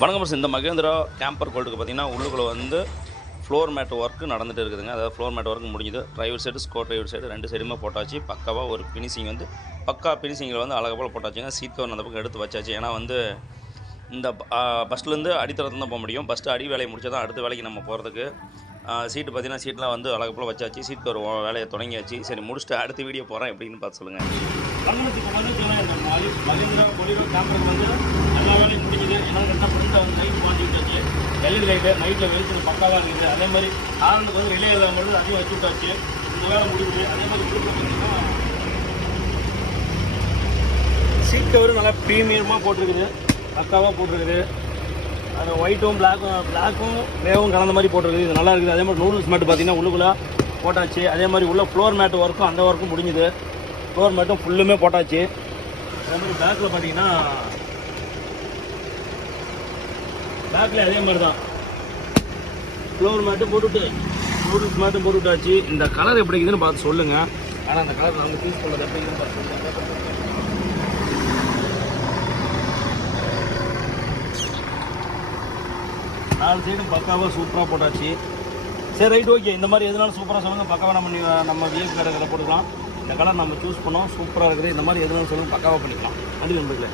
வணக்கம் பஸ். இந்த மகேந்திரா கேம்பர் கோல்டுக்கு பார்த்தீங்கன்னா உள்ளுக்குள்ளே வந்து ஃப்ளோர் மேட் ஒர்க்கு நடந்துகிட்டு இருக்குதுங்க. அதாவது ஃப்ளோர் மேட் ஒர்க் முடிஞ்சுது. டிரைவர் சைடு டிரைவர் சைடு ரெண்டு சைடுமே போட்டாச்சு. பக்காவாக ஒரு ஃபினிஷிங் வந்து ஃபினிஷிங்கில் வந்து அழகாக போல் போட்டாச்சுங்க. சீட் கவர் அந்த பக்கம் எடுத்து வச்சாச்சு. ஏன்னா வந்து இந்த பஸ்லேருந்து அடித்தரத்து தான் போக முடியும். ஃபஸ்ட்டு அடி வேலையை முடிச்சா தான் அடுத்த வேலைக்கு நம்ம போகிறதுக்கு. சீட்டு பார்த்தீங்கன்னா சீட்லாம் வந்து அழகாக போல் வச்சாச்சு. சீட் கவர் வேலையை தொடங்கியாச்சு. சரி, முடிச்சுட்டு அடுத்த வீடியோ போகிறேன் எப்படின்னு பார்த்து சொல்லுங்கள். மகேந்திரா பொலிரோ கேம்பருக்கு வந்து எல்லா வேலையும் முடிஞ்சுது. ஏன்னா ரெண்டாக ஃப்ரெண்டாக வந்து லைட் மாட்டி விட்டாச்சு. எல்இடி லைட்டு நைட்டில் வெளிச்சது பக்காவாக இருக்குது. அதே மாதிரி ஹார்னுக்கு வந்து ரிலே எழுதாமல் அதையும் வச்சு விட்டாச்சு. இந்த வேலை முடியுது. அதே மாதிரி சீட் கவரும் நல்லா ப்ரீமியமாக போட்டிருக்குது. பக்காவாக போட்டிருக்குது. அது ஒயிட்டும் பிளாக்கும் வேவும் கலந்த மாதிரி போட்டிருக்குது. இது நல்லா இருக்குது. அதே மாதிரி நூடுல்ஸ் மேட்டு பார்த்தீங்கன்னா உள்ளுக்குள்ளே போட்டாச்சு. அதே மாதிரி உள்ள ஃப்ளோர் மேட்டு ஒர்க்கும் அந்த ஒர்க்கும் முடிஞ்சுது. ஃப்ளோர் மேட்டும் ஃபுல்லுமே போட்டாச்சு. அதே மாதிரி பேக்கில் பார்த்தீங்கன்னா பேக்கில் அதே மாதிரி தான் ஃப்ளோர் மேட்டும் போட்டுவிட்டு நூடுல்ஸ் மேட்டும் போட்டுவிட்டாச்சு. இந்த கலர் எப்படி இருக்குதுன்னு பார்த்து சொல்லுங்கள். ஆனால் அந்த கலர் நாங்கள் சூஸ் பண்ணுறது எப்படி இருக்குதுன்னு பார்த்து சொல்லுங்கள். நாலு சைடும் பக்காவாக சூப்பராக போட்டாச்சு. சரி, ரைட், ஓகே. இந்த மாதிரி எதுனாலும் சூப்பராக சொல்லுங்கள். பக்காவாக நம்ம விஎஸ் கடைகளை போட்டுக்கலாம். இந்த கலர் நம்ம சூஸ் பண்ணோம். சூப்பராக இருக்குது. இந்த மாதிரி எதுனாலும் சொல்லுங்கள், பக்காவாக பண்ணிக்கலாம். நன்றி நண்பர்களே.